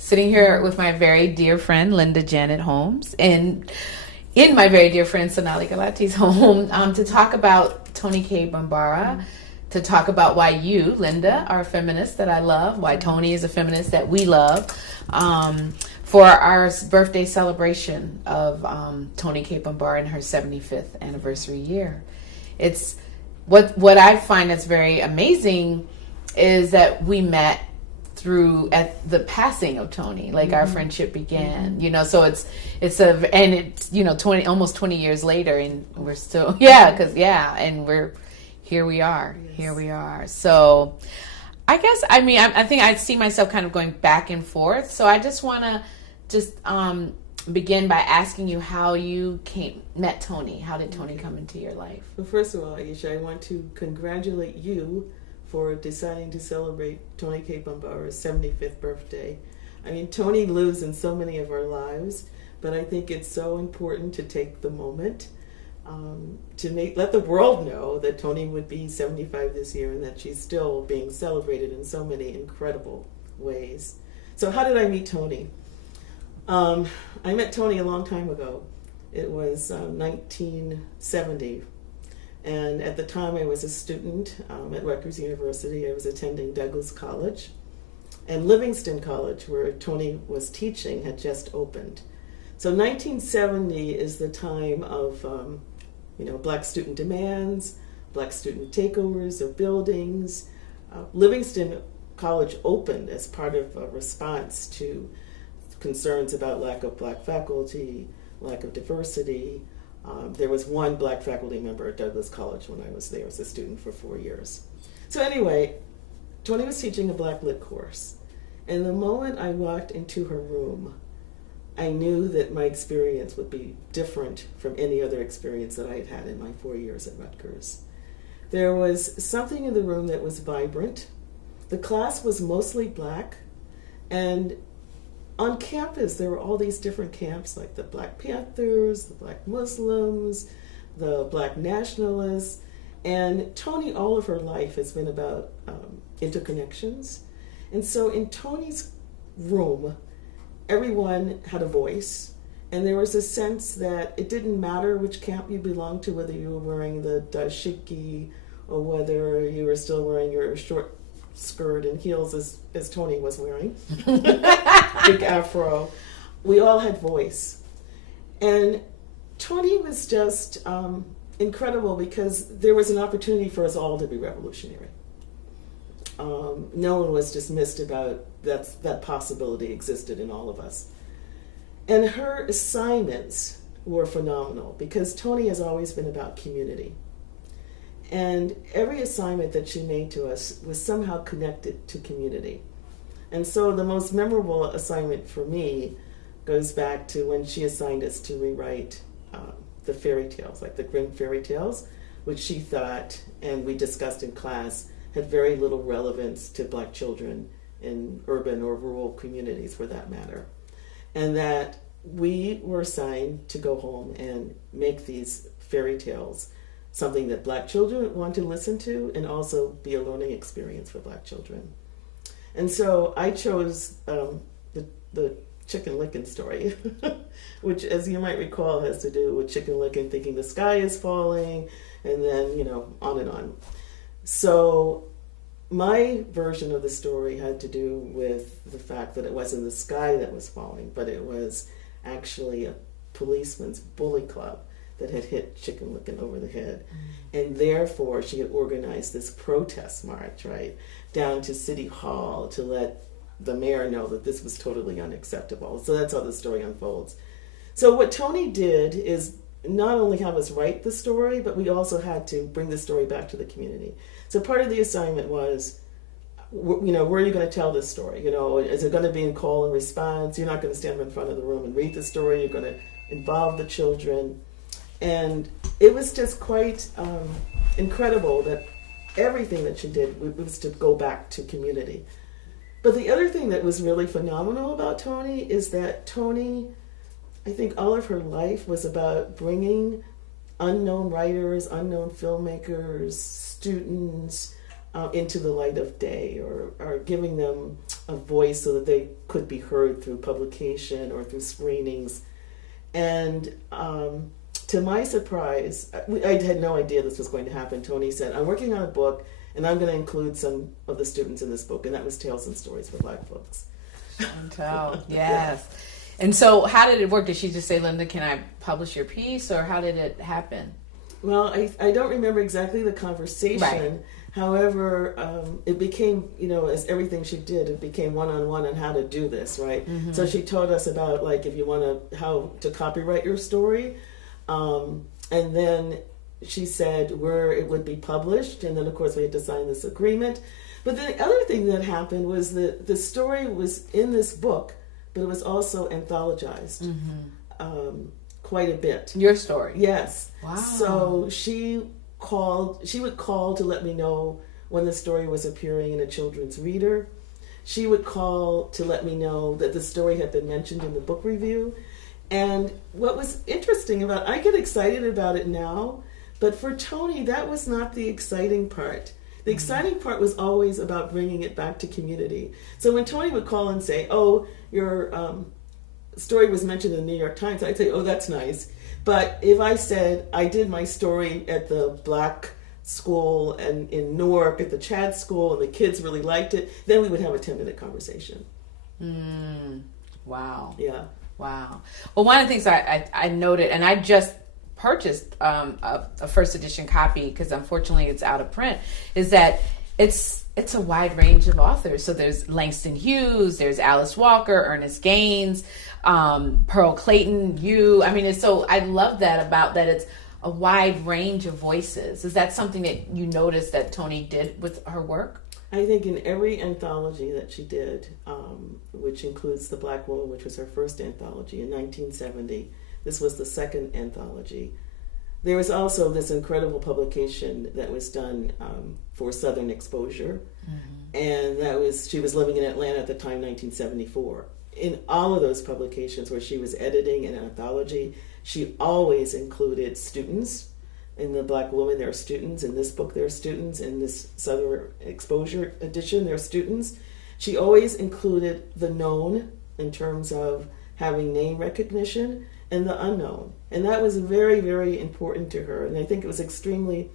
sitting here with my very dear friend, Linda Janet Holmes, and in my very dear friend, Sonali Gulati's home, to talk about Toni Cade Bambara, to talk about why you, Linda, are a feminist that I love, why Toni is a feminist that we love, for our birthday celebration of Toni Cade Bambara in her 75th anniversary year. It's what I find that's very amazing is that we met through at the passing of Toni, like our friendship began, so it's almost 20 years later, and we're still, and here we are. So I guess, I think I see myself kind of going back and forth. So I just want to begin by asking you how you met Toni. How did Toni come into your life? Well, first of all, Aishah, I want to congratulate you for deciding to celebrate Toni Cade Bambara's 75th birthday. Toni lives in so many of our lives, but I think it's so important to take the moment to let the world know that Toni would be 75 this year and that she's still being celebrated in so many incredible ways. So how did I meet Toni? I met Toni a long time ago. It was 1970. And at the time I was a student at Rutgers University. I was attending Douglas College. And Livingston College, where Toni was teaching, had just opened. So 1970 is the time of Black student demands, Black student takeovers of buildings. Livingston College opened as part of a response to concerns about lack of Black faculty, lack of diversity. There was one Black faculty member at Douglas College when I was there as a student for 4 years. So anyway, Toni was teaching a Black Lit course. And the moment I walked into her room, I knew that my experience would be different from any other experience that I had had in my 4 years at Rutgers. There was something in the room that was vibrant. The class was mostly Black, and on campus, there were all these different camps, like the Black Panthers, the Black Muslims, the Black Nationalists. And Toni, all of her life, has been about interconnections. And so in Toni's room, everyone had a voice. And there was a sense that it didn't matter which camp you belonged to, whether you were wearing the dashiki or whether you were still wearing your short skirt and heels as Toni was wearing, big afro. We all had voice. And Toni was just incredible because there was an opportunity for us all to be revolutionary. No one was dismissed about that possibility existed in all of us. And her assignments were phenomenal because Toni has always been about community. And every assignment that she made to us was somehow connected to community. And so the most memorable assignment for me goes back to when she assigned us to rewrite the fairy tales, like the Grimm fairy tales, which she thought, and we discussed in class, had very little relevance to Black children in urban or rural communities for that matter. And that we were assigned to go home and make these fairy tales something that Black children want to listen to and also be a learning experience for Black children. And so I chose the Chicken Licken story, which, as you might recall, has to do with Chicken Licken thinking the sky is falling, and then, on and on. So my version of the story had to do with the fact that it wasn't the sky that was falling, but it was actually a policeman's bully club that had hit Chicken Licken over the head. And therefore, she had organized this protest march, right, down to City Hall to let the mayor know that this was totally unacceptable. So that's how the story unfolds. So what Toni did is not only have us write the story, but we also had to bring the story back to the community. So part of the assignment was, where are you going to tell this story? Is it going to be in call and response? You're not going to stand in front of the room and read the story. You're going to involve the children. And it was just quite incredible that everything that she did was to go back to community. But the other thing that was really phenomenal about Toni is that Toni, I think all of her life was about bringing unknown writers, unknown filmmakers, students, into the light of day, or giving them a voice so that they could be heard through publication or through screenings. And to my surprise, I had no idea this was going to happen. Toni said, I'm working on a book, and I'm going to include some of the students in this book, and that was Tales and Stories for Black Folks. Yes. Yeah. And so how did it work? Did she just say, Linda, can I publish your piece, or how did it happen? Well, I don't remember exactly the conversation. Right. However, it became, as everything she did, it became one-on-one on how to do this, right? Mm-hmm. So she taught us about, like, if you want how to copyright your story. And then she said where it would be published. And then, of course, we had to sign this agreement. But the other thing that happened was that the story was in this book, but it was also anthologized. Mm-hmm. Quite a bit. Your story? Yes. Wow. So she would call to let me know when the story was appearing in a children's reader. She would call to let me know that the story had been mentioned in the book review. And what was interesting about, I get excited about it now, but for Toni, that was not the exciting part. The exciting part was always about bringing it back to community. So when Toni would call and say, oh, your story was mentioned in the New York Times, I'd say, oh, that's nice. But if I said I did my story at the Black school and in Newark at the Chad school and the kids really liked it, then we would have a 10-minute conversation. Wow. Yeah. Wow. Well, one of the things I noted, and I just purchased a first edition copy because unfortunately it's out of print, is that it's a wide range of authors. So there's Langston Hughes, there's Alice Walker, Ernest Gaines, Pearl Clayton, so I love that about that it's a wide range of voices. Is that something that you noticed that Toni did with her work? I think in every anthology that she did, which includes The Black Woman, which was her first anthology in 1970, this was the second anthology. There was also this incredible publication that was done for Southern Exposure, and she was living in Atlanta at the time, 1974. In all of those publications where she was editing an anthology, she always included students. In The Black Woman, there are students. In this book, there are students. In this Southern Exposure edition, there are students. She always included the known in terms of having name recognition and the unknown. And that was very, very important to her. And I think it was extremely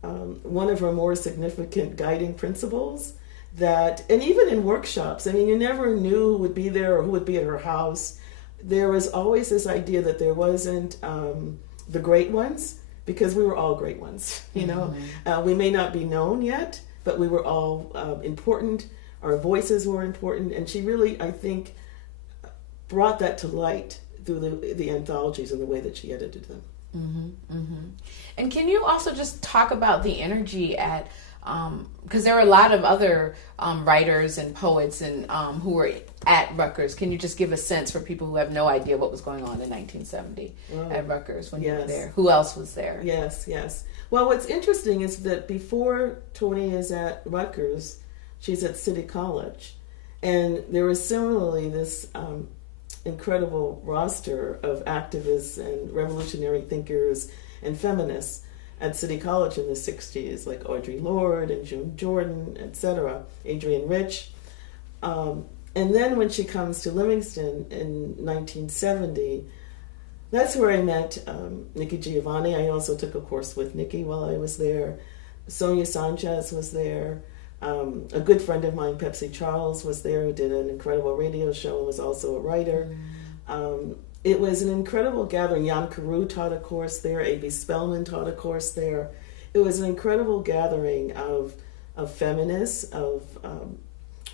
one of her more significant guiding principles. And even in workshops, you never knew who would be there or who would be at her house. There was always this idea that there wasn't the great ones, because we were all great ones, we may not be known yet, but we were all important. Our voices were important. And she really, I think, brought that to light through the anthologies and the way that she edited them. And can you also just talk about the energy at, because there were a lot of other writers and poets and who were at Rutgers. Can you just give a sense for people who have no idea what was going on in 1970 at Rutgers when you were there? Who else was there? Yes. Well, what's interesting is that before Toni is at Rutgers, she's at City College. And there was similarly this incredible roster of activists and revolutionary thinkers and feminists at City College in the 60s, like Audre Lorde and June Jordan, etc., Adrienne Rich. And then when she comes to Livingston in 1970, that's where I met Nikki Giovanni. I also took a course with Nikki while I was there. Sonia Sanchez was there. A good friend of mine, Pepsi Charles, was there, who did an incredible radio show and was also a writer. It was an incredible gathering. Jan Carew taught a course there. A.B. Spellman taught a course there. It was an incredible gathering of feminists, of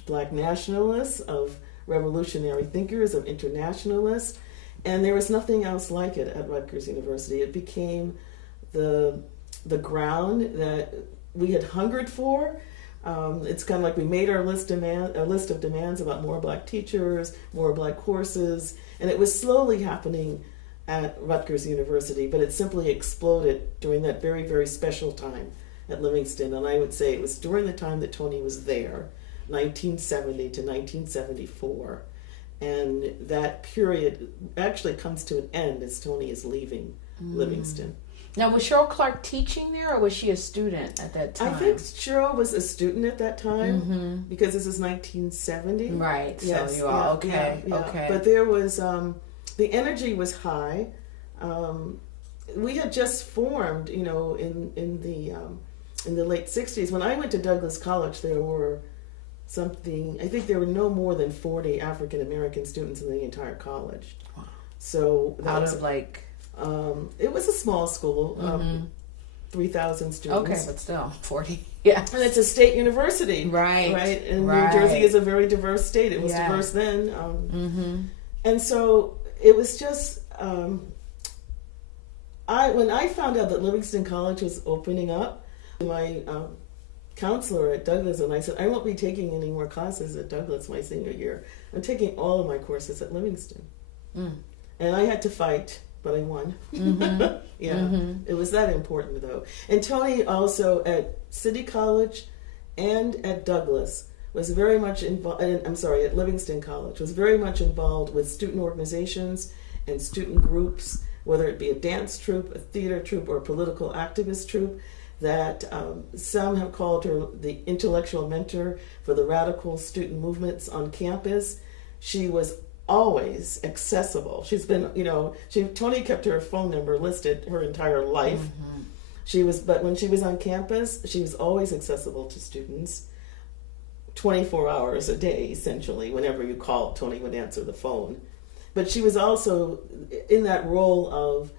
Black nationalists, of revolutionary thinkers, of internationalists. And there was nothing else like it at Rutgers University. It became the ground that we had hungered for. It's kind of like we made our list of demands about more Black teachers, more Black courses, and it was slowly happening at Rutgers University, but it simply exploded during that very, very special time at Livingston. And I would say it was during the time that Toni was there, 1970 to 1974. And that period actually comes to an end as Toni is leaving Livingston. Now, was Cheryl Clark teaching there, or was she a student at that time? I think Cheryl was a student at that time because this is 1970. Right. Yes, So you are okay. Yeah. Okay. But there was the energy was high. We had just formed, in the late 60s. When I went to Douglas College, there were I think there were no more than 40 African American students in the entire college. Wow. So that was it was a small school, 3,000 students. Okay, but still 40. Yeah. And it's a state university. Right. Right. And New Jersey is a very diverse state. It was diverse then. And so it was just, when I found out that Livingston College was opening up, my counselor at Douglas, and I said, I won't be taking any more classes at Douglas my senior year. I'm taking all of my courses at Livingston. And I had to fight, but I won. It was that important, though. And Toni also at City College and at Douglas was very much involved, at Livingston College, was very much involved with student organizations and student groups, whether it be a dance troupe, a theater troupe, or a political activist troupe, that some have called her the intellectual mentor for the radical student movements on campus. She was always accessible. She's been, Toni kept her phone number listed her entire life. But when she was on campus, she was always accessible to students 24 hours a day, essentially. Whenever you called, Toni would answer the phone. But she was also in that role of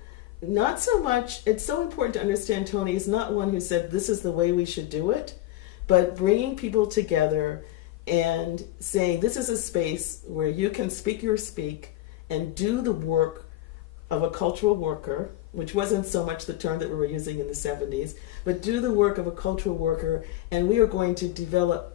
not so much, it's so important to understand Toni is not one who said this is the way we should do it, but bringing people together and saying this is a space where you can speak your speak and do the work of a cultural worker, which wasn't so much the term that we were using in the 70s, but do the work of a cultural worker, and we are going to develop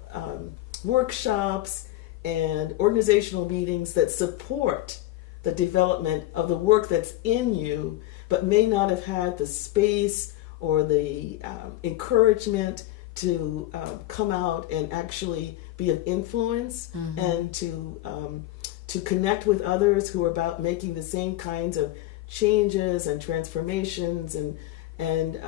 workshops and organizational meetings that support the development of the work that's in you, but may not have had the space or the encouragement to come out and actually be of influence and to connect with others who are about making the same kinds of changes and transformations and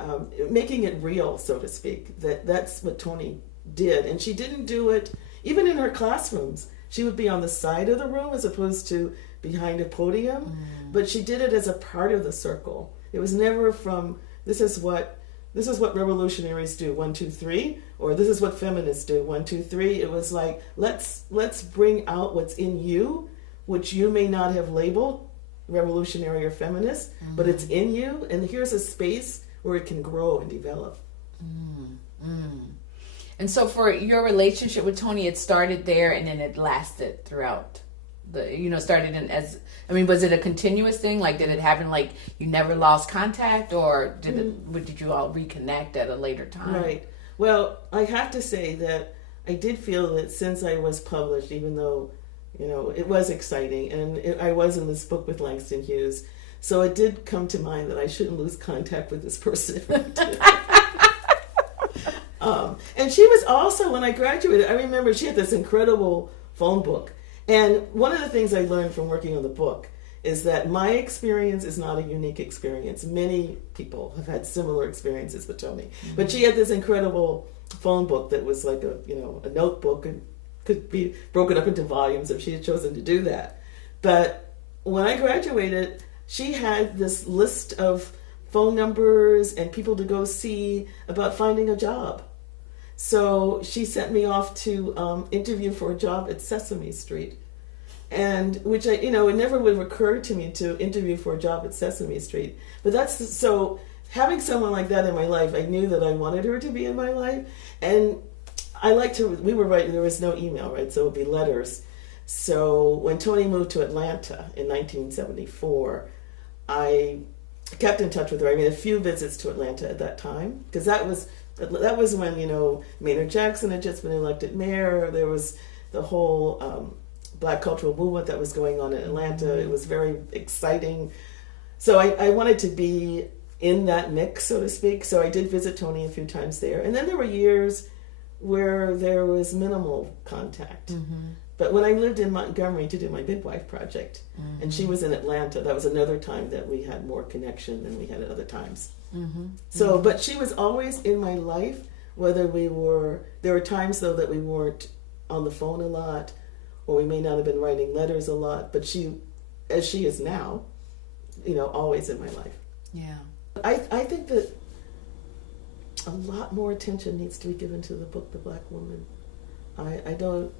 making it real, so to speak. That's what Toni did. And she didn't do it, even in her classrooms. She would be on the side of the room as opposed to behind a podium, but she did it as a part of the circle. It was never from, this is what revolutionaries do, 1, 2, 3, or this is what feminists do, 1, 2, 3. It was like, let's bring out what's in you, which you may not have labeled revolutionary or feminist, but it's in you, and here's a space where it can grow and develop. And so for your relationship with Toni, it started there and then it lasted throughout started in was it a continuous thing? Like, did it happen like you never lost contact, or did you all reconnect at a later time? Right. Well, I have to say that I did feel that since I was published, even though, it was exciting, and I was in this book with Langston Hughes, so it did come to mind that I shouldn't lose contact with this person. And she was also, when I graduated, I remember she had this incredible phone book. And one of the things I learned from working on the book is that my experience is not a unique experience. Many people have had similar experiences with Toni. But she had this incredible phone book that was like a notebook and could be broken up into volumes if she had chosen to do that. But when I graduated, she had this list of phone numbers and people to go see about finding a job. So she sent me off to interview for a job at Sesame Street, and which it never would have occurred to me to interview for a job at Sesame Street. But so having someone like that in my life, I knew that I wanted her to be in my life, and we were writing, there was no email, right? So it would be letters. So when Toni moved to Atlanta in 1974, I kept in touch with her. I made a few visits to Atlanta at that time, because that was when, Maynard Jackson had just been elected mayor. There was the whole Black cultural movement that was going on in Atlanta. It was very exciting. So I wanted to be in that mix, so to speak. So I did visit Toni a few times there. And then there were years where there was minimal contact. But when I lived in Montgomery to do my midwife project, and she was in Atlanta, that was another time that we had more connection than we had at other times. So, but she was always in my life, whether there were times though that we weren't on the phone a lot, or we may not have been writing letters a lot, but she, as she is now, always in my life. Yeah. I think that a lot more attention needs to be given to the book, The Black Woman. I don't...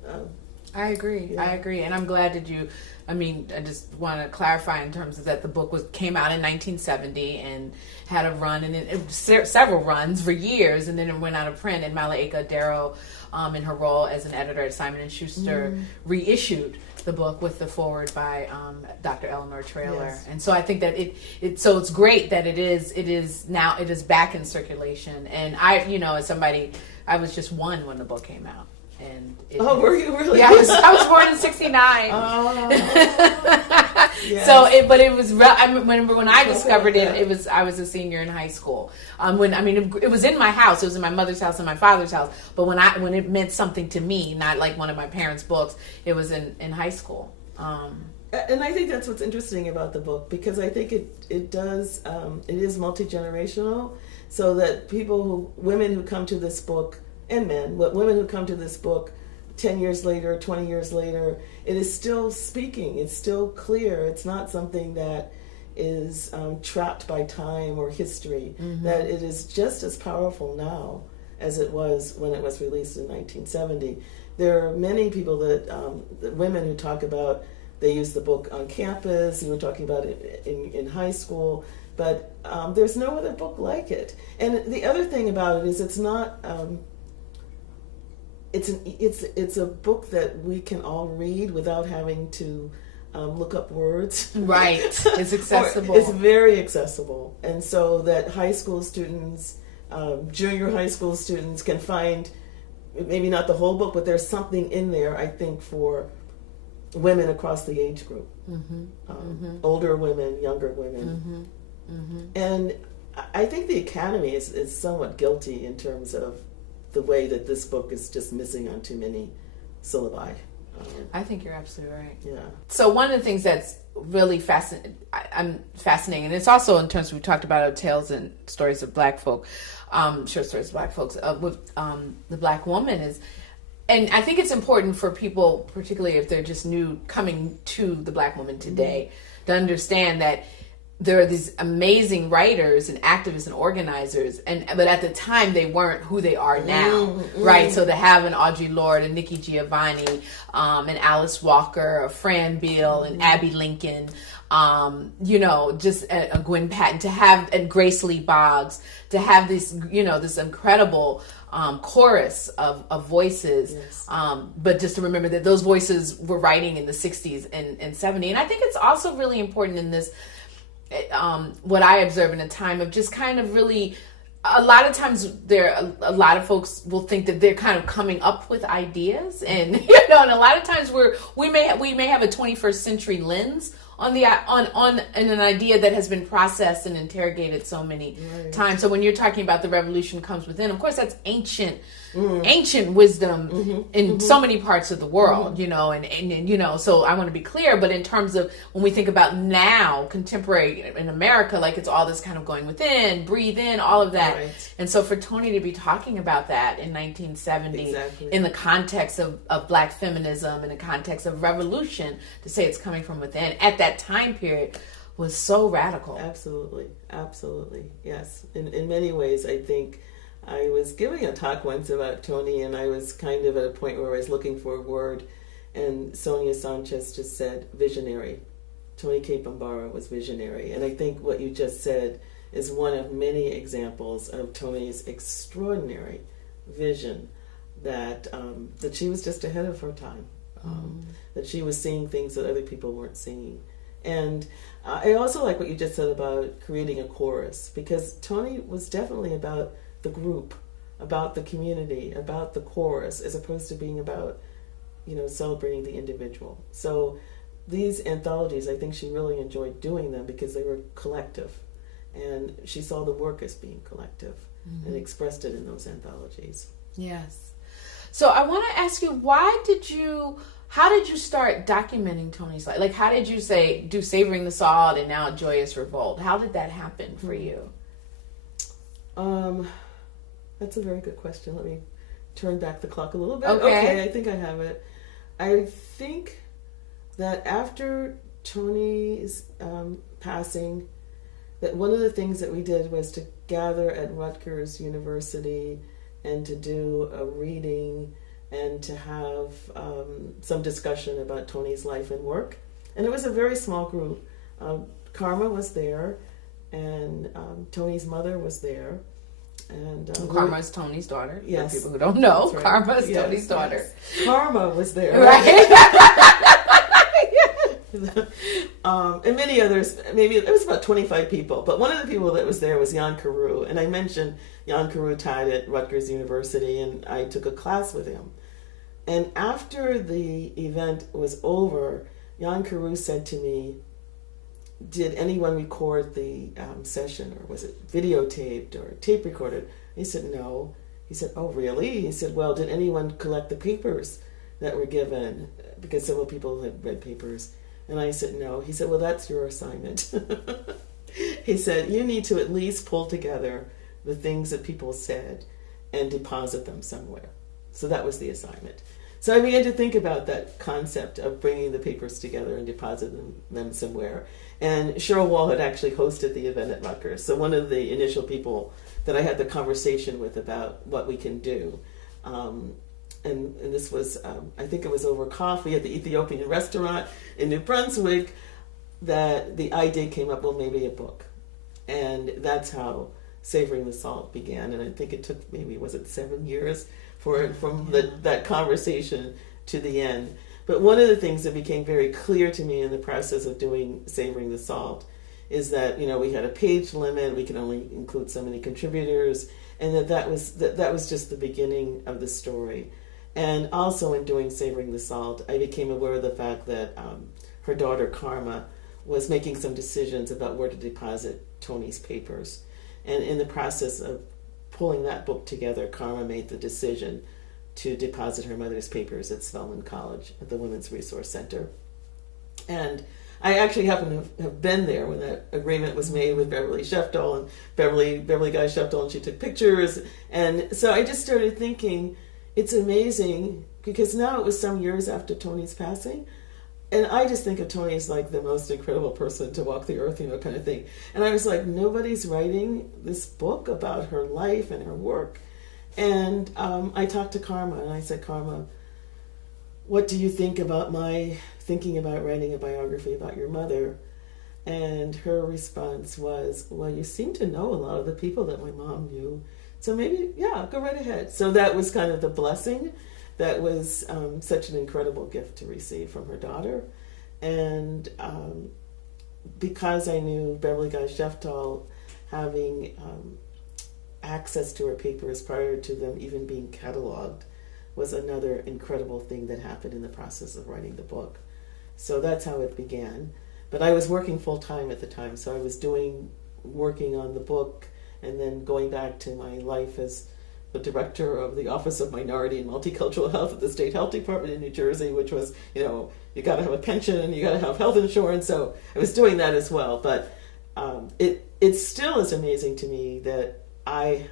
I agree. Yeah. I agree, and I'm glad that you. I just want to clarify in terms of that the book came out in 1970 and had a run, and several runs for years, and then it went out of print. And Malaika Darrow, in her role as an editor at Simon & Schuster, reissued the book with the foreword by Dr. Eleanor Traylor. Yes. And so I think that it's great that it is back in circulation. And I, as somebody, I was just one when the book came out. And were you really? Yeah, I was born in '69. Oh, yes. So, but it was. I remember when I discovered it. I was a senior in high school. It was in my house. It was in my mother's house and my father's house. But when it meant something to me, not like one of my parents' books, it was in high school. And I think that's what's interesting about the book, because I think it is multi-generational, so that women who come to this book, and men, women who come to this book 10 years later, 20 years later, it is still speaking. It's still clear. It's not something that is trapped by time or history, that it is just as powerful now as it was when it was released in 1970. There are many people women who talk about, they use the book on campus, and we're talking about it in high school, but there's no other book like it. And the other thing about it is it's not... It's a book that we can all read without having to look up words. Right. It's accessible. It's very accessible. And so that high school students, junior high school students can find, maybe not the whole book, but there's something in there, I think, for women across the age group. Older women, younger women. And I think the Academy is somewhat guilty in terms of the way that this book is just missing on too many syllabi. I think you're absolutely right. Yeah. So one of the things that's really fascinating, and it's also in terms, we talked about tales and stories of Black folk, short stories of Black folks, with the Black woman is, and I think it's important for people, particularly if they're just new coming to the Black woman today, to understand that there are these amazing writers and activists and organizers, but at the time they weren't who they are now, right? So to have an Audre Lorde, and Nikki Giovanni, and Alice Walker, a Fran Beal, and Abby Lincoln, just a Gwen Patton, to have, and Grace Lee Boggs, to have this, this incredible chorus of voices, but just to remember that those voices were writing in the 60s and 70s. And I think it's also really important in this, what I observe in a time of just kind of really, a lot of times a lot of folks will think that they're kind of coming up with ideas, and and a lot of times we may have a 21st century lens on an idea that has been processed and interrogated so many times. So when you're talking about the revolution comes within, of course that's ancient wisdom in so many parts of the world, and so I want to be clear, but in terms of when we think about now, contemporary in America, like it's all this kind of going within, breathe in, all of that. Right. And so for Toni to be talking about that in 1970, in the context of Black feminism, in the context of revolution, to say it's coming from within at that time period was so radical. Absolutely, yes. In many ways, I think I was giving a talk once about Toni, and I was kind of at a point where I was looking for a word, and Sonia Sanchez just said visionary. Toni Cade Bambara was visionary, and I think what you just said is one of many examples of Toni's extraordinary vision, that she was just ahead of her time, that she was seeing things that other people weren't seeing. And I also like what you just said about creating a chorus, because Toni was definitely about the group, about the community, about the chorus, as opposed to being about, celebrating the individual. So these anthologies, I think she really enjoyed doing them because they were collective, and she saw the work as being collective and expressed it in those anthologies. Yes. So I want to ask you, how did you start documenting Toni's life? Like, how did you do Savoring the Salt and now Joyous Revolt? How did that happen for you? That's a very good question. Let me turn back the clock a little bit. Okay, I think I have it. I think that after Toni's passing, that one of the things that we did was to gather at Rutgers University and to do a reading and to have some discussion about Toni's life and work. And it was a very small group. Karma was there, and Toni's mother was there. And Karma is Toni's daughter. Yes. For people who don't know, Right. Karma is Yes, Toni's daughter. yes. Karma was there. Right. And many others, maybe it was about 25 people, but one of the people that was there was Jan Carew, and I mentioned Jan Carew taught at Rutgers University, and I took a class with him. And after the event was over, Jan Carew said to me, did anyone record the session, or was it videotaped or tape recorded? He said, no. He said, oh, really? He said, well, did anyone collect the papers that were given? Because several people had read papers. And I said, no. He said, well, that's your assignment. He said, you need to at least pull together the things that people said and deposit them somewhere. So that was the assignment. So I began to think about that concept of bringing the papers together and depositing them somewhere. And Cheryl Wall had actually hosted the event at Rutgers. So one of the initial people that I had the conversation with about what we can do. And this was, I think it was over coffee at the Ethiopian restaurant in New Brunswick, that the idea came up, well, maybe a book. And that's how Savoring the Salt began. And I think it took maybe, was it 7 years from that conversation to the end. But one of the things that became very clear to me in the process of doing Savoring the Salt is that, we had a page limit, we could only include so many contributors, and that was just the beginning of the story. And also in doing Savoring the Salt, I became aware of the fact that her daughter Karma was making some decisions about where to deposit Toni's papers. And in the process of pulling that book together, Karma made the decision to deposit her mother's papers at Spelman College at the Women's Resource Center. And I actually happen to have been there when that agreement was made with Beverly Sheftel, and Beverly Guy Sheftel, and she took pictures. And so I just started thinking, it's amazing, because now it was some years after Toni's passing, and I just think of Toni as like the most incredible person to walk the earth, kind of thing. And I was like, nobody's writing this book about her life and her work. And I talked to Karma, and I said, Karma, what do you think about my thinking about writing a biography about your mother? And her response was, well, you seem to know a lot of the people that my mom knew, so maybe, yeah, go right ahead. So that was kind of the blessing. That was such an incredible gift to receive from her daughter. And because I knew Beverly Guy Sheftel, having access to her papers prior to them even being cataloged was another incredible thing that happened in the process of writing the book. So that's how it began. But I was working full-time at the time, so I was working on the book, and then going back to my life as the director of the Office of Minority and Multicultural Health at the State Health Department in New Jersey, which was, you got to have a pension, you got to have health insurance. So I was doing that as well. But it still is amazing to me that I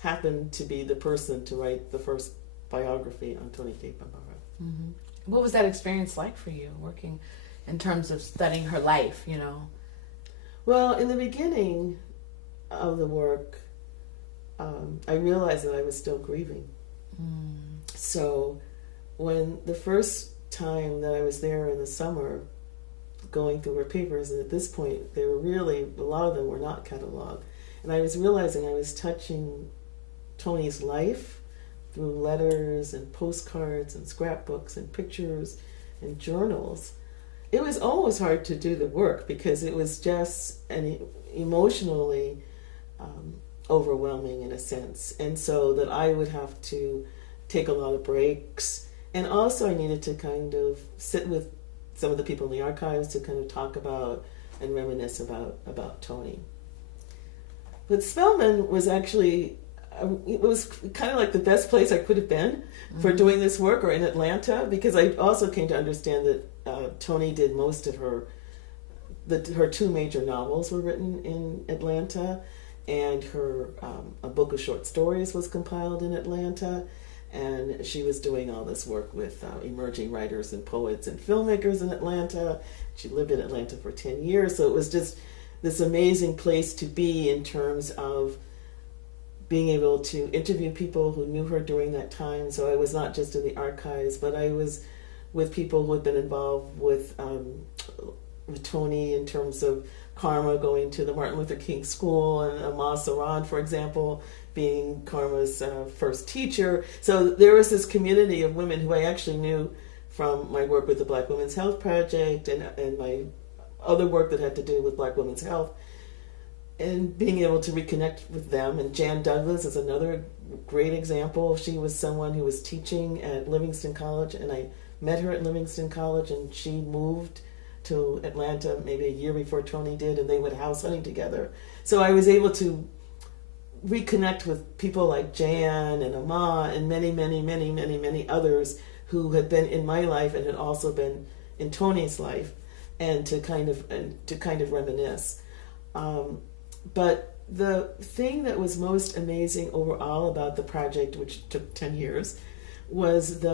happened to be the person to write the first biography on Toni Cade Bambara. Mm-hmm. What was that experience like for you, working in terms of studying her life, Well, in the beginning of the work, I realized that I was still grieving. So when the first time that I was there in the summer going through her papers, and at this point they were really, a lot of them were not cataloged, and I was realizing I was touching Toni's life through letters and postcards and scrapbooks and pictures and journals. It was almost hard to do the work because it was just emotionally overwhelming in a sense, and so that I would have to take a lot of breaks, and also I needed to kind of sit with some of the people in the archives to kind of talk about and reminisce about Toni. But Spelman was actually, it was kind of like the best place I could have been for doing this work, or in Atlanta, because I also came to understand that Toni did most of her two major novels were written in Atlanta. and her a book of short stories was compiled in Atlanta, and she was doing all this work with emerging writers and poets and filmmakers in Atlanta. She lived in Atlanta for 10 years, so it was just this amazing place to be in terms of being able to interview people who knew her during that time. So I was not just in the archives, but I was with people who had been involved with Toni in terms of Karma going to the Martin Luther King School, and Amaz Saran, for example, being Karma's first teacher. So there was this community of women who I actually knew from my work with the Black Women's Health Project and my other work that had to do with Black women's health, and being able to reconnect with them. And Jan Douglas is another great example. She was someone who was teaching at Livingston College, and I met her at Livingston College, and she moved to Atlanta maybe a year before Toni did, and they went house hunting together. So I was able to reconnect with people like Jan and Ama and many others who had been in my life and had also been in Toni's life, and to kind of reminisce. But the thing that was most amazing overall about the project, which took 10 years, was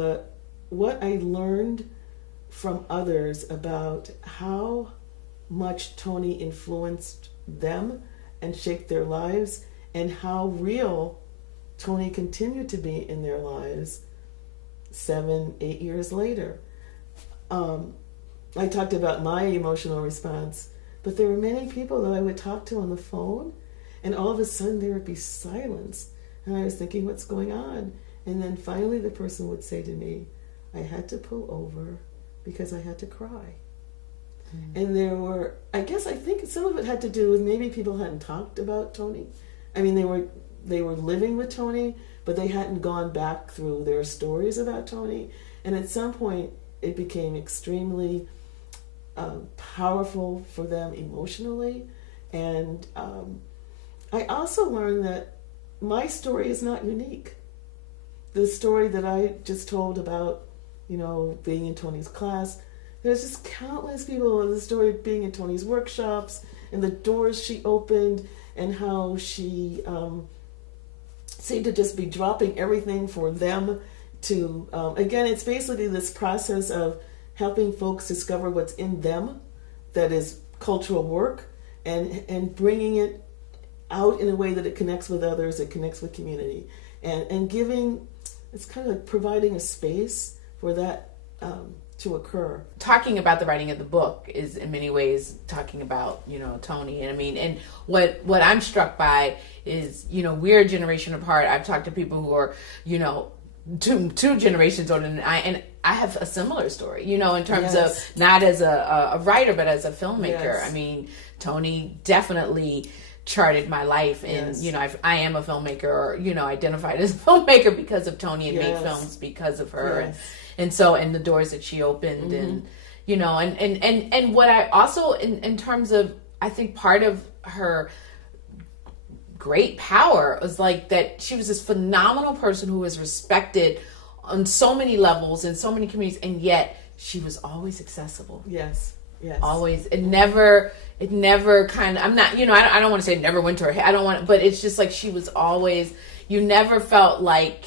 what I learned from others about how much Toni influenced them and shaped their lives, and how real Toni continued to be in their lives 7-8 years later. I talked about my emotional response, but there were many people that I would talk to on the phone, and all of a sudden there would be silence, and I was thinking, what's going on? And then finally the person would say to me, I had to pull over because I had to cry. And there were, I think some of it had to do with maybe people hadn't talked about Toni. I mean, they were living with Toni, but they hadn't gone back through their stories about Toni. And at some point, it became extremely powerful for them emotionally. And I also learned that my story is not unique. The story that I just told about, being in Toni's class, there's just countless people. The story of being in Toni's workshops and the doors she opened, and how she seemed to just be dropping everything for them to, again, it's basically this process of helping folks discover what's in them that is cultural work, and bringing it out in a way that it connects with others, it connects with community, and giving, it's kind of like providing a space for that to occur. Talking about the writing of the book is in many ways talking about, Toni. And I mean, and what I'm struck by is, we're a generation apart. I've talked to people who are, two generations older than I, and I have a similar story, in terms of not as a writer, but as a filmmaker. Yes. I mean, Toni definitely charted my life, and I am a filmmaker, or identified as a filmmaker because of Toni, and made films because of her, and so, and the doors that she opened, and and what I also in terms of, I think part of her great power was like that she was this phenomenal person who was respected on so many levels in so many communities, and yet she was always accessible. Yes. Always. It never kind of, I'm not, I don't want to say it never went to her head. But it's just like she was always, you never felt like,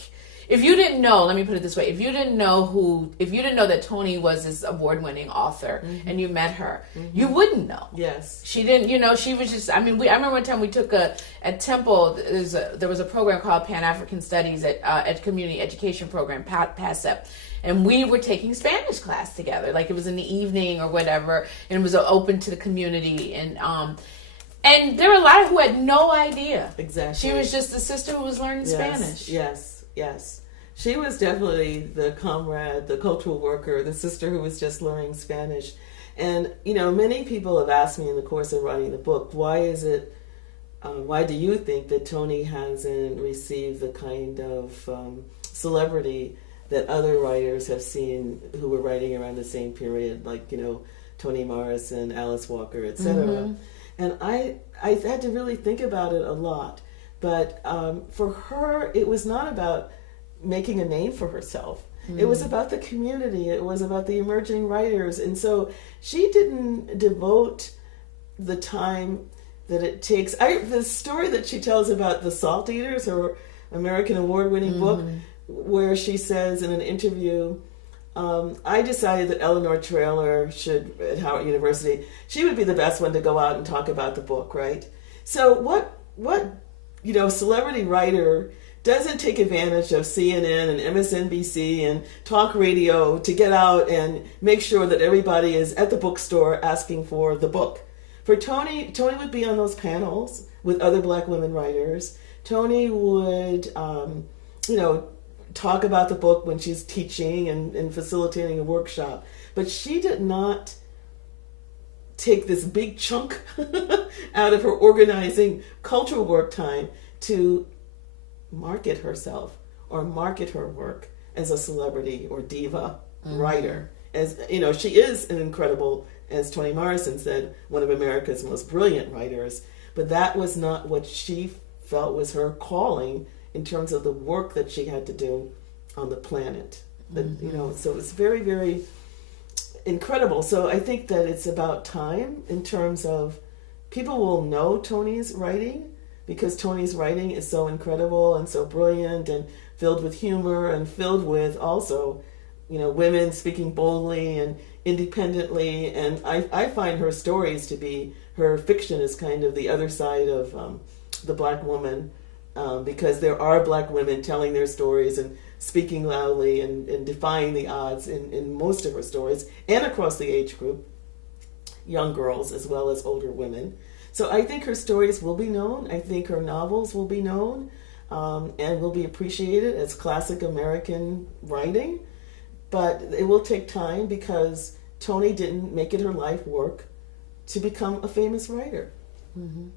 if you didn't know, let me put it this way, if you didn't know that Toni was this award-winning author, and you met her, you wouldn't know. Yes. She didn't, she was just, I remember one time we took at Temple, there was a program called Pan-African Studies at Community Education Program, PASEP. And we were taking Spanish class together, like it was in the evening or whatever, and it was open to the community. And there were a lot who had no idea. Exactly. She was just the sister who was learning Spanish. Yes. She was definitely the comrade, the cultural worker, the sister who was just learning Spanish. And, many people have asked me in the course of writing the book, why do you think that Toni hasn't received the kind of celebrity that other writers have seen who were writing around the same period, like, Toni Morrison, Alice Walker, etc. And I had to really think about it a lot. But for her, it was not about making a name for herself. It was about the community. It was about the emerging writers. And so she didn't devote the time that it takes. The story that she tells about the Salt Eaters, her American award-winning book, where she says in an interview, I decided that Eleanor Traylor should, at Howard University, she would be the best one to go out and talk about the book, right? So what celebrity writer doesn't take advantage of CNN and MSNBC and talk radio to get out and make sure that everybody is at the bookstore asking for the book? For Toni would be on those panels with other Black women writers. Toni would, talk about the book when she's teaching and facilitating a workshop. But she did not take this big chunk out of her organizing cultural work time to market herself or market her work as a celebrity or diva writer. As she is an incredible, as Toni Morrison said, one of America's most brilliant writers, but that was not what she felt was her calling in terms of the work that she had to do on the planet. So it's very, very incredible. So I think that it's about time in terms of people will know Toni's writing, because Toni's writing is so incredible and so brilliant and filled with humor and filled with also, women speaking boldly and independently. And I find her stories to be, her fiction is kind of the other side of the Black woman, because there are Black women telling their stories and speaking loudly and defying the odds in most of her stories and across the age group, young girls as well as older women. So I think her stories will be known. I think her novels will be known and will be appreciated as classic American writing. But it will take time because Toni didn't make it her life work to become a famous writer. Mm-hmm.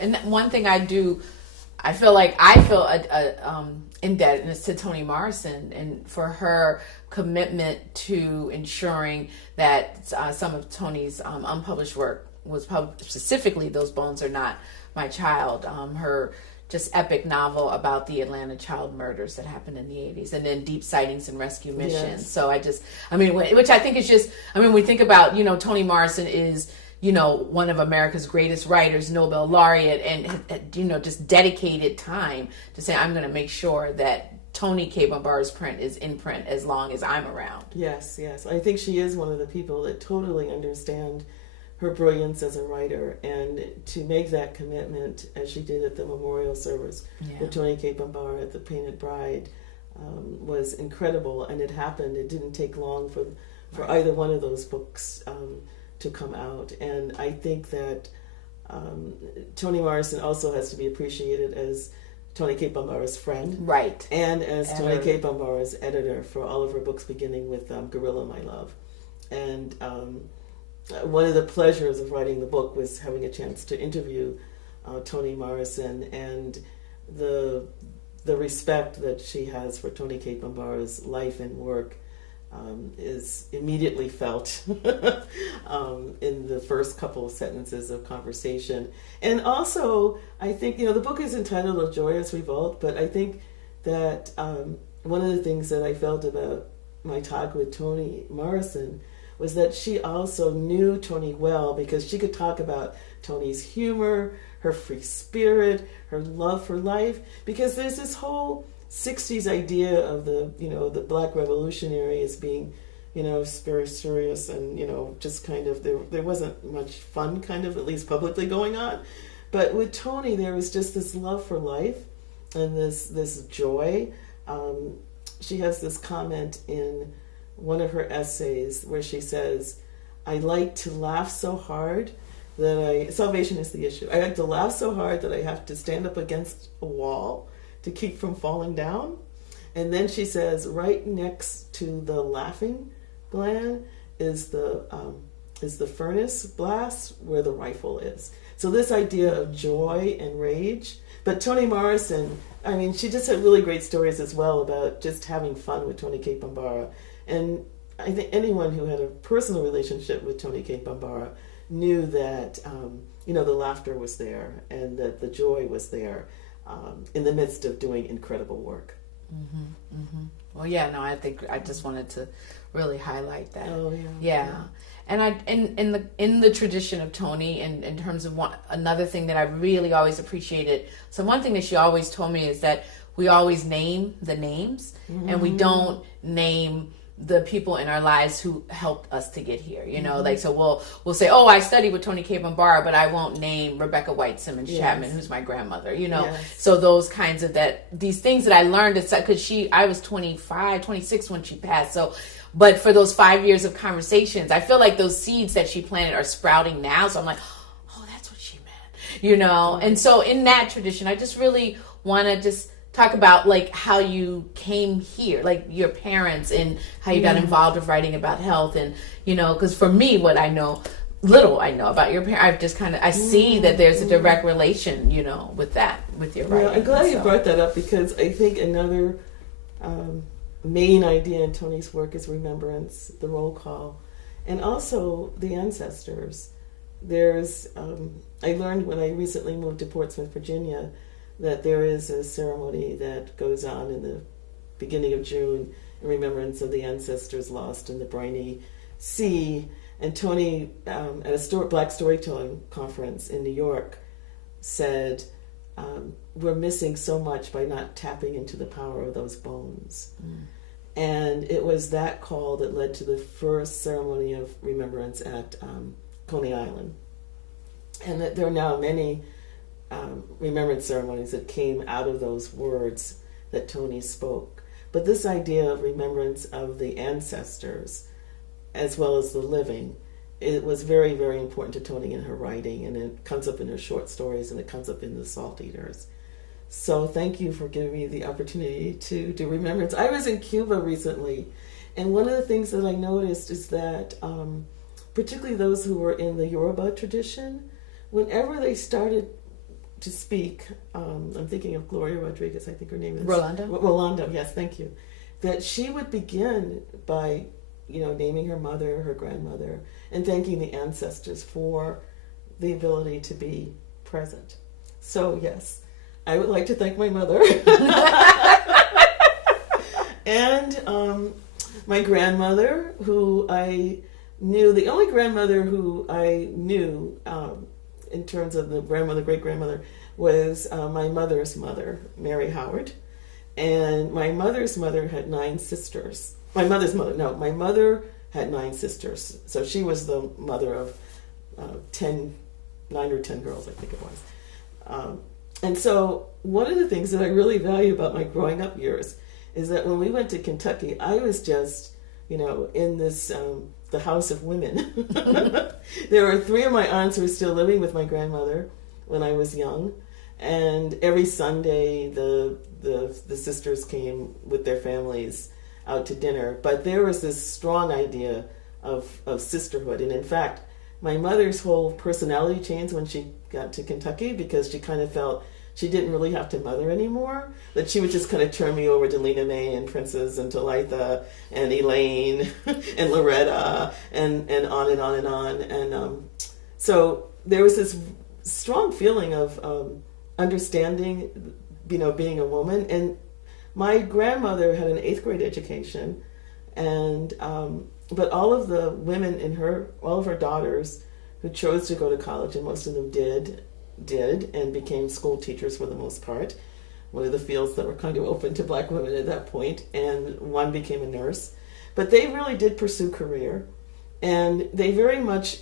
And one thing I feel a indebtedness to Toni Morrison and for her commitment to ensuring that some of Toni's unpublished work was published, specifically Those Bones Are Not My Child, her just epic novel about the Atlanta child murders that happened in the 80s, and then Deep Sightings and Rescue Missions. Yes. So which I think is just, we think about, Toni Morrison is, one of America's greatest writers, Nobel laureate, and, just dedicated time to say, I'm going to make sure that Toni Cade Bambara's print is in print as long as I'm around. Yes. I think she is one of the people that totally understand her brilliance as a writer, and to make that commitment as she did at the memorial service with Toni Cade Bambara at the Painted Bride was incredible, and it happened. It didn't take long for either one of those books to come out, and I think that Toni Morrison also has to be appreciated as Toni Cade Bambara's friend, right, and as Toni Cade Bambara's editor for all of her books, beginning with Gorilla My Love, and one of the pleasures of writing the book was having a chance to interview Toni Morrison, and the respect that she has for Toni Cade Bambara's life and work is immediately felt in the first couple of sentences of conversation. And also, I think, the book is entitled A Joyous Revolt, but I think that one of the things that I felt about my talk with Toni Morrison was that she also knew Toni well, because she could talk about Toni's humor, her free spirit, her love for life, because there's this whole 60s idea of the Black revolutionary as being, very serious and, just kind of, there wasn't much fun kind of, at least publicly, going on. But with Toni, there was just this love for life and this joy. She has this comment in one of her essays where she says, I like to laugh so hard that salvation is the issue. I like to laugh so hard that I have to stand up against a wall to keep from falling down. And then she says, right next to the laughing gland is the furnace blast where the rifle is. So this idea of joy and rage. But Toni Morrison, she just had really great stories as well about just having fun with Toni Cade Bambara. And I think anyone who had a personal relationship with Toni Cade Bambara knew that, the laughter was there and that the joy was there in the midst of doing incredible work. Mm-hmm, mm-hmm. Well, I think I just wanted to really highlight that. Oh, Yeah. And in the tradition of Toni, and in terms of another thing that I really always appreciated. So one thing that she always told me is that we always name the names, and we don't name the people in our lives who helped us to get here. You know, like, so we'll say, oh, I studied with Toni Cade Bambara, but I won't name Rebecca White Simmons Chapman, who's my grandmother. You know, so those kinds of these things that I learned, because I was 25, 26 when she passed. So, but for those 5 years of conversations, I feel like those seeds that she planted are sprouting now. So I'm like, oh, that's what she meant, you know? And so in that tradition, I just really want to just talk about like how you came here, like your parents, and how you got involved with writing about health. And, you know, because for me, what I know, little I know about your parents, I've just I see that there's a direct relation, you know, with that, with your writing. I'm glad you brought that up, because I think another main idea in Toni's work is remembrance, the roll call, and also the ancestors. There's, I learned when I recently moved to Portsmouth, Virginia, that there is a ceremony that goes on in the beginning of June in remembrance of the ancestors lost in the briny sea. And Toni, at a Black Storytelling Conference in New York, said, we're missing so much by not tapping into the power of those bones. And it was that call that led to the first ceremony of remembrance at Coney Island. And that there are now many remembrance ceremonies that came out of those words that Toni spoke. But this idea of remembrance of the ancestors as well as the living, it was very, very important to Toni in her writing, and it comes up in her short stories, and it comes up in The Salt Eaters. So thank you for giving me the opportunity to do remembrance. I was in Cuba recently, and one of the things that I noticed is that particularly those who were in the Yoruba tradition, whenever they started to speak, I'm thinking of Gloria Rodriguez, I think her name is Rolando, yes, thank you. That she would begin by, you know, naming her mother, her grandmother, and thanking the ancestors for the ability to be present. So yes, I would like to thank my mother and my grandmother, who I knew, the only grandmother who I knew in terms of the grandmother, great-grandmother, was my mother's mother, Mary Howard. And my mother's mother had 9 sisters. My mother had 9 sisters. So she was the mother of 9 or 10 girls, I think it was. And so one of the things that I really value about my growing up years is that when we went to Kentucky, I was just, you know, in this, the house of women. There were 3 of my aunts who were still living with my grandmother when I was young. And every Sunday, the sisters came with their families out to dinner. But there was this strong idea of sisterhood. And in fact, my mother's whole personality changed when she got to Kentucky, because she kind of felt she didn't really have to mother anymore, that she would just kind of turn me over to Lena May and Princess and Talitha and Elaine and Loretta and on and on and on. And so there was this strong feeling of understanding, you know, being a woman. And my grandmother had an 8th grade education, and but all of the women in all of her daughters who chose to go to college, and most of them did and became school teachers for the most part, one of the fields that were kind of open to Black women at that point, and one became a nurse. But they really did pursue career, and they very much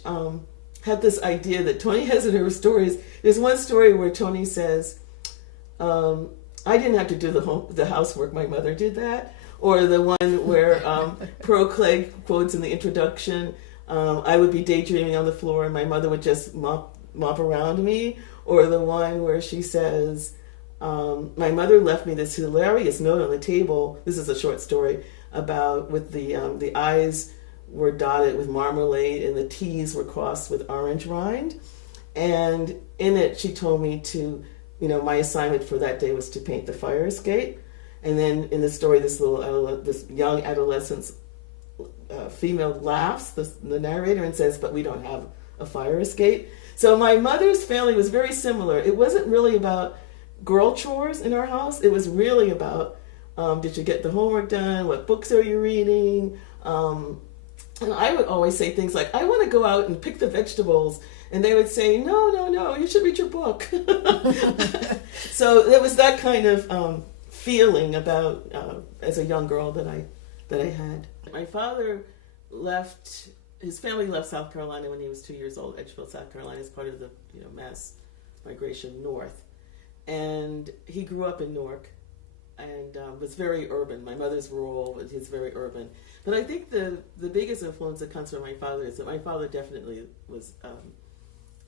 had this idea that Toni has in her stories. There's one story where Toni says, I didn't have to do the housework, my mother did that. Or the one where Pearl Clegg quotes in the introduction, I would be daydreaming on the floor and my mother would just mop around me. Or the one where she says, my mother left me this hilarious note on the table. This is a short story about with the eyes were dotted with marmalade and the T's were crossed with orange rind. And in it, she told me to, you know, my assignment for that day was to paint the fire escape. And then in the story, this young adolescent female laughs, the narrator, and says, but we don't have a fire escape. So my mother's family was very similar. It wasn't really about girl chores in our house. It was really about, did you get the homework done? What books are you reading? And I would always say things like, I want to go out and pick the vegetables. And they would say, no, you should read your book. So there was that kind of feeling about, as a young girl that I had. My father his family left South Carolina when he was 2 years old. Edgefield, South Carolina is part of the mass migration north. And he grew up in Newark and was very urban. My mother's rural, but he's very urban. But I think the biggest influence that comes from my father is that my father definitely was,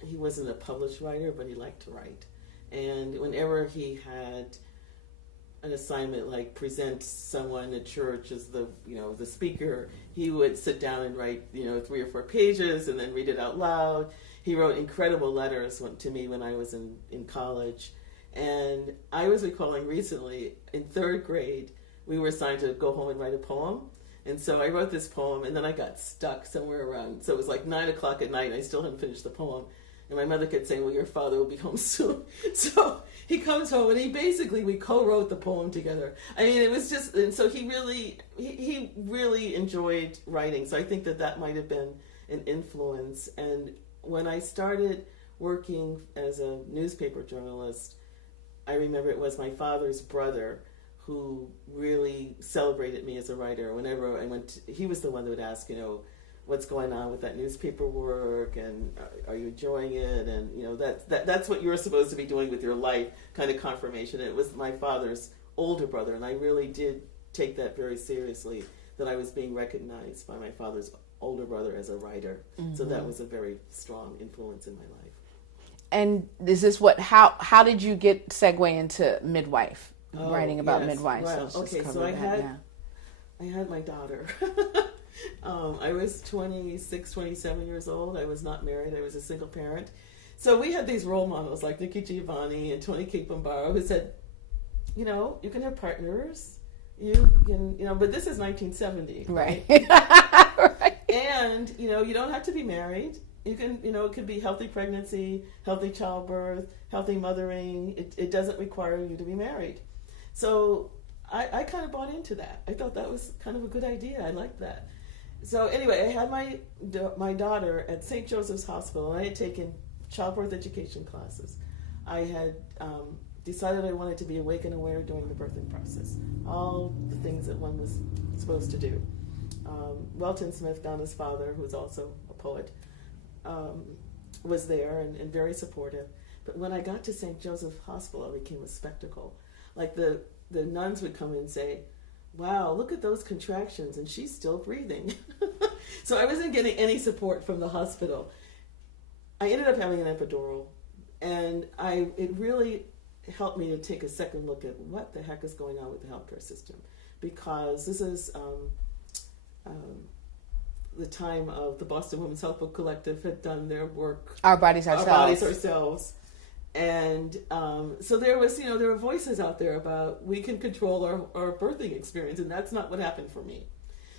he wasn't a published writer, but he liked to write. And whenever he had an assignment like present someone at church as the speaker, he would sit down and write 3 or 4 pages and then read it out loud. He wrote incredible letters to me when I was in college. And I was recalling recently, in 3rd grade, we were assigned to go home and write a poem. And so I wrote this poem, and then I got stuck somewhere around. So it was like 9 o'clock at night, and I still hadn't finished the poem. And my mother kept saying, well, your father will be home soon. So he comes home, and we co-wrote the poem together. I mean, it was just, and so he really enjoyed writing. So I think that might have been an influence. And when I started working as a newspaper journalist, I remember it was my father's brother who really celebrated me as a writer. Whenever I went, he was the one that would ask, what's going on with that newspaper work, and are you enjoying it? And that's what you're supposed to be doing with your life, kind of confirmation. It was my father's older brother, and I really did take that very seriously, that I was being recognized by my father's older brother as a writer. Mm-hmm. So that was a very strong influence in my life. And is this how did you get segue into midwife? Writing about midwives. Well, so I had my daughter. I was 26, 27 years old. I was not married. I was a single parent. So we had these role models like Nikki Giovanni and Toni Cade Bambara who said, you can have partners. You can, but this is 1970. Right. Right. And, you don't have to be married. You can, it could be healthy pregnancy, healthy childbirth, healthy mothering. It doesn't require you to be married. So I kind of bought into that. I thought that was kind of a good idea. I liked that. So anyway, I had my daughter at St. Joseph's Hospital, and I had taken childbirth education classes. I had decided I wanted to be awake and aware during the birthing process. All the things that one was supposed to do. Welton Smith, Donna's father, who's also a poet, was there and very supportive. But when I got to St. Joseph's Hospital, it became a spectacle. Like the nuns would come and say, wow, look at those contractions, and she's still breathing. So I wasn't getting any support from the hospital. I ended up having an epidural, and it really helped me to take a second look at what the heck is going on with the healthcare system, because this is the time of the Boston Women's Health Book Collective had done their work. Our Bodies Ourselves. And so there were voices out there about we can control our birthing experience, and that's not what happened for me.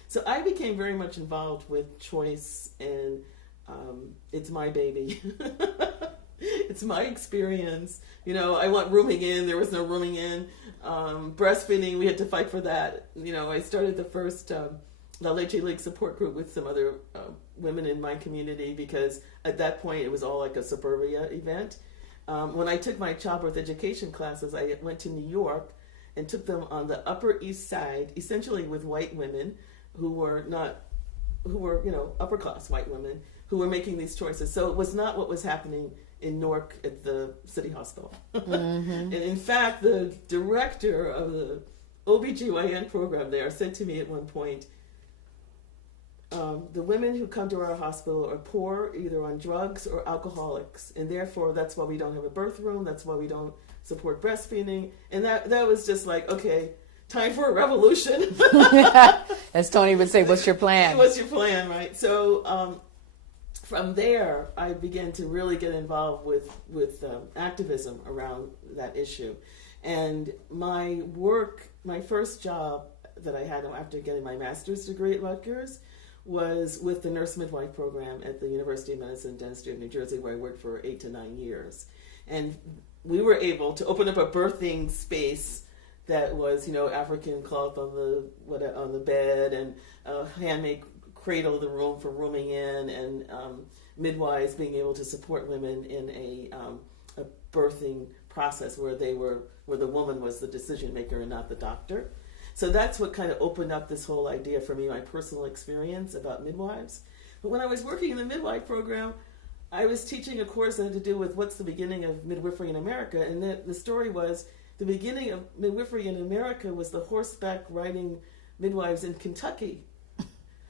So I became very much involved with choice, and it's my baby. It's my experience. I want rooming in. There was no rooming in. Breastfeeding, we had to fight for that. I started the first La Leche League support group with some other women in my community, because at that point it was all like a suburbia event. When I took my childbirth education classes, I went to New York and took them on the Upper East Side, essentially with white women who were upper class white women who were making these choices. So it was not what was happening in Newark at the city hospital. Mm-hmm. And in fact, the director of the OBGYN program there said to me at one point, the women who come to our hospital are poor, either on drugs or alcoholics, and therefore that's why we don't have a birth room, that's why we don't support breastfeeding. And that was just like, okay, time for a revolution. As Toni would say, what's your plan? What's your plan, right? So from there, I began to really get involved with activism around that issue. And my first job that I had after getting my master's degree at Rutgers was with the nurse midwife program at the University of Medicine and Dentistry of New Jersey, where I worked for 8 to 9 years. And we were able to open up a birthing space that was, African cloth on the bed and handmade cradle of the room for rooming in, and midwives being able to support women in a birthing process where the woman was the decision maker and not the doctor. So that's what kind of opened up this whole idea for me, my personal experience about midwives. But when I was working in the midwife program, I was teaching a course that had to do with what's the beginning of midwifery in America, and the story was the beginning of midwifery in America was the horseback riding midwives in Kentucky.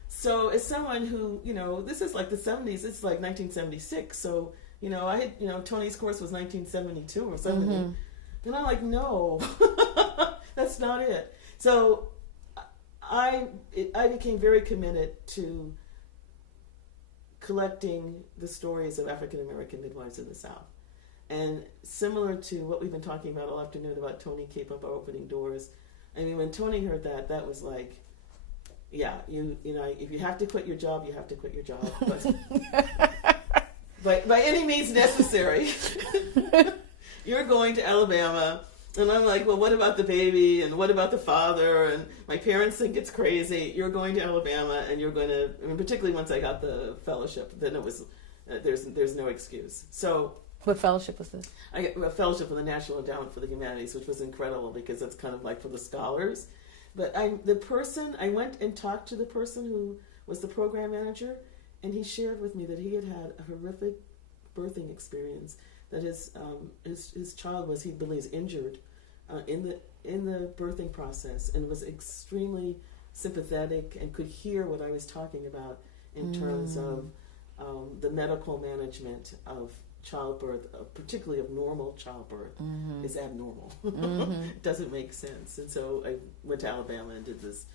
So as someone who, this is like the 70s, it's like 1976, so, I had, Toni's course was 1972 or 70, and I'm like, no, that's not it. So I became very committed to collecting the stories of African American midwives in the South. And similar to what we've been talking about all afternoon about Toni Cade Bambara opening doors, I mean, when Toni heard that was like, yeah, if you have to quit your job, you have to quit your job. But by any means necessary, you're going to Alabama. And I'm like, well, what about the baby? And what about the father? And my parents think it's crazy. You're going to Alabama, and you're going to, particularly once I got the fellowship, then it was, there's no excuse. So, what fellowship was this? I got a fellowship with the National Endowment for the Humanities, which was incredible because it's kind of like for the scholars. But I went and talked to the person who was the program manager, and he shared with me that he had had a horrific birthing experience, that his child was, he believes, injured in the birthing process, and was extremely sympathetic and could hear what I was talking about in terms of the medical management of childbirth, particularly of normal childbirth, is abnormal. It doesn't make sense. And so I went to Alabama and did this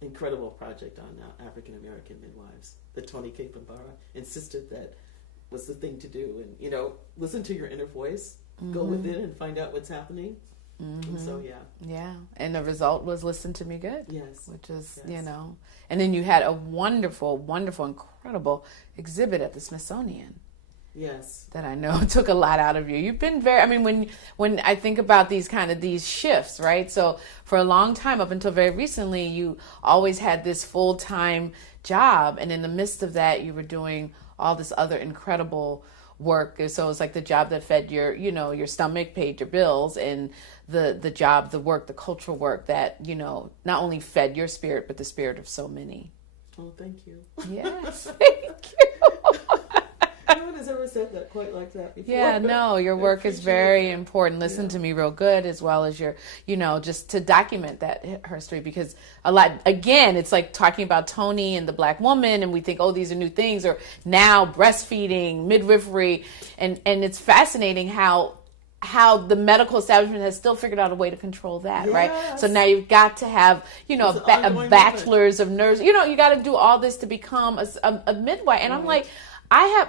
incredible project on African American midwives that Toni Cade Bambara insisted that was the thing to do. And, listen to your inner voice, go within and find out what's happening. And so, yeah. Yeah. And the result was Listen to Me Good. Yes. Which is, and then you had a wonderful, wonderful, incredible exhibit at the Smithsonian. Yes. That I know took a lot out of you. You've been very, when I think about these shifts, right? So for a long time, up until very recently, you always had this full-time job. And in the midst of that, you were doing all this other incredible work. So it's like the job that fed your stomach, paid your bills, and the job, the work, the cultural work that, not only fed your spirit, but the spirit of so many. Oh, thank you. Yes, thank you. No one has ever said that quite like that before. Yeah, no, your work is very important. Listen to Me Real Good, as well as your, just to document that herstory, because a lot, again, it's like talking about Toni and the Black woman, and we think, oh, these are new things, or now breastfeeding, midwifery, and it's fascinating how the medical establishment has still figured out a way to control that, right? So now you've got to have, a bachelor's of nurse, you got to do all this to become a midwife. And I'm like, I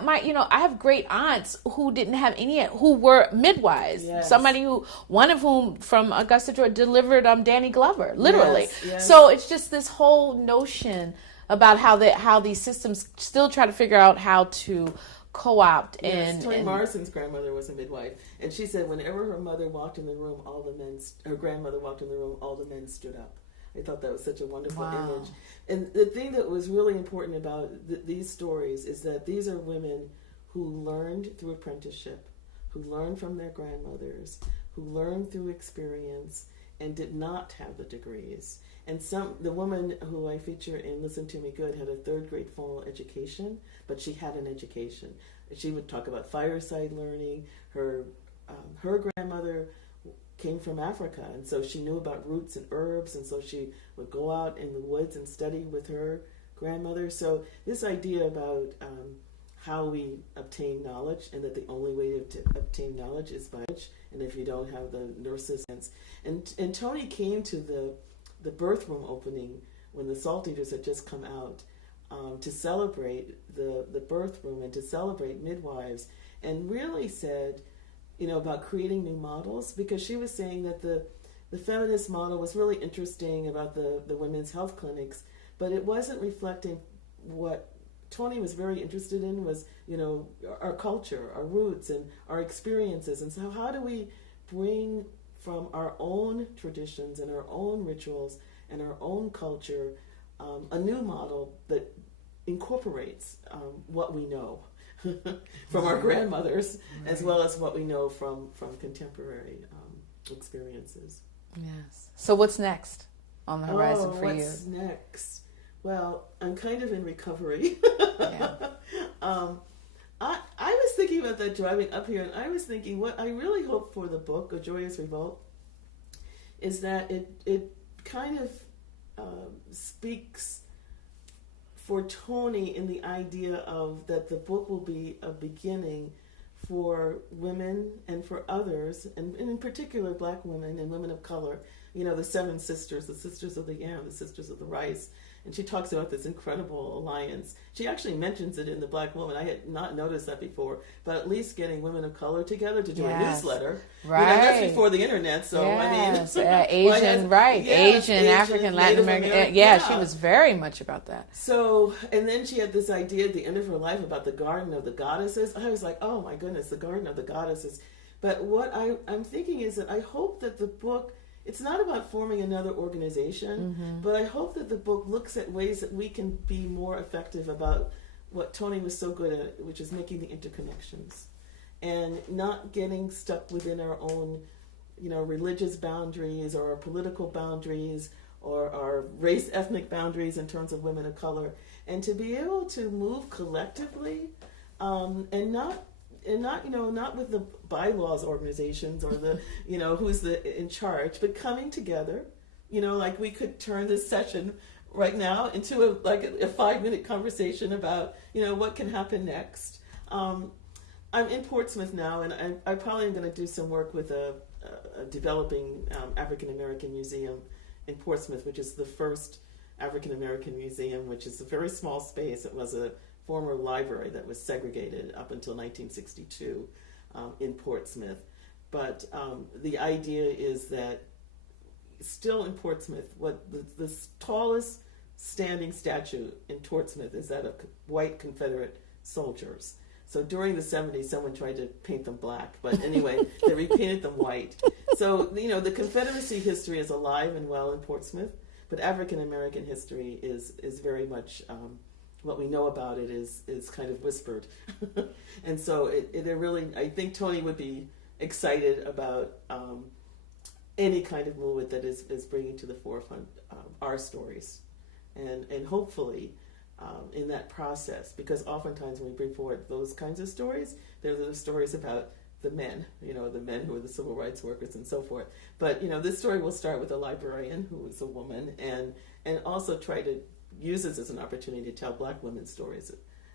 have great aunts who didn't have any, who were midwives. Yes. One of whom from Augusta, Georgia, delivered Danny Glover, literally. Yes, yes. So it's just this whole notion about how these systems still try to figure out how to co-opt. Yes, Toni Morrison's grandmother was a midwife, and she said whenever her mother walked in the room, her grandmother walked in the room, all the men stood up. I thought that was such a wonderful image. And the thing that was really important about these stories is that these are women who learned through apprenticeship, who learned from their grandmothers, who learned through experience, and did not have the degrees. And the woman who I feature in Listen to Me Good had a third grade formal education, but she had an education. She would talk about fireside learning. Her grandmother came from Africa, and so she knew about roots and herbs, and so she would go out in the woods and study with her grandmother. So this idea about how we obtain knowledge, and that the only way to obtain knowledge is by knowledge, and if you don't have the nurses, and Toni came to the birth room opening when the Salt Eaters had just come out to celebrate the birth room and to celebrate midwives, and really said, about creating new models, because she was saying that the feminist model was really interesting about the women's health clinics, but it wasn't reflecting what Toni was very interested in was, our culture, our roots, and our experiences. And so how do we bring from our own traditions and our own rituals and our own culture a new model that incorporates what we know from our grandmothers, as well as what we know from contemporary experiences. Yes. So what's next on the horizon for you? What's next? Well, I'm kind of in recovery. Yeah. I was thinking about that driving up here, and I was thinking what I really hope for the book, A Joyous Revolt, is that it kind of speaks for Toni in the idea of that the book will be a beginning for women and for others, and in particular Black women and women of color, the seven sisters, the sisters of the yam, the sisters of the rice. And she talks about this incredible alliance. She actually mentions it in The Black Woman. I had not noticed that before, but at least getting women of color together to do a newsletter. Right. That's before the internet, so yes. I mean. Asian, right. Yes, Asian, African, Latin American. Yeah, she was very much about that. So, and then she had this idea at the end of her life about the Garden of the Goddesses. I was like, oh my goodness, the Garden of the Goddesses. But what I'm thinking is that I hope that the book, it's not about forming another organization, but I hope that the book looks at ways that we can be more effective about what Toni was so good at, which is making the interconnections and not getting stuck within our own, religious boundaries or our political boundaries or our race ethnic boundaries in terms of women of color, and to be able to move collectively and not with the bylaws organizations or the, who's in charge, but coming together, like we could turn this session right now into a 5-minute conversation about, what can happen next. I'm in Portsmouth now, and I probably am going to do some work with a developing African-American museum in Portsmouth, which is the first African-American museum, which is a very small space. It was a former library that was segregated up until 1962 in Portsmouth. But the idea is that still in Portsmouth, what the tallest standing statue in Portsmouth is that of white Confederate soldiers. So during the 70s, someone tried to paint them black, but anyway, they repainted them white. So, the Confederacy history is alive and well in Portsmouth, but African-American history is very much what we know about it is kind of whispered. And so I think Toni would be excited about any kind of movement that is bringing to the forefront our stories. And hopefully in that process, because oftentimes when we bring forward those kinds of stories, they're the stories about the men, the men who are the civil rights workers and so forth. But, this story will start with a librarian who is a woman and also try to use this as an opportunity to tell Black women's stories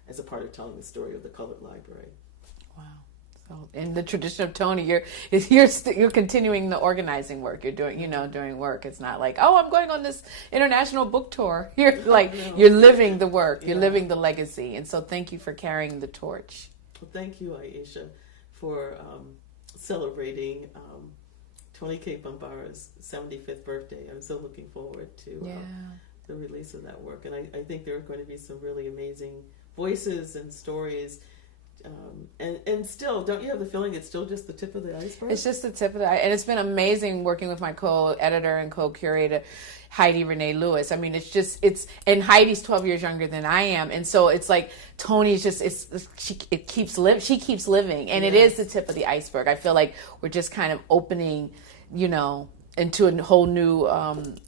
as a part of telling the story of the colored library. Wow. So in the tradition of Toni, you're continuing the organizing work. You're doing work. It's not like, oh, I'm going on this international book tour. You're like, you're living the work. You're living the legacy. And so thank you for carrying the torch. Well, thank you, Aishah, for celebrating Toni Cade Bambara's 75th birthday. I'm so looking forward to the release of that work. And I think there are going to be some really amazing voices and stories. And still, don't you have the feeling it's still just the tip of the iceberg? It's just the tip of the iceberg. And it's been amazing working with my co-editor and co-curator, Heidi Renee Lewis. I mean, and Heidi's 12 years younger than I am. And so it's like Toni's she keeps living. And it is the tip of the iceberg. I feel like we're just kind of opening, into a whole new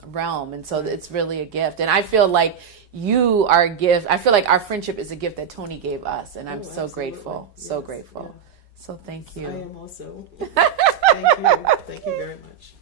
realm. And so it's really a gift. And I feel like you are a gift. I feel like our friendship is a gift that Toni gave us. And I'm so grateful. Yes, so grateful. Yeah. So thank you. I am also. Thank you. Thank you very much.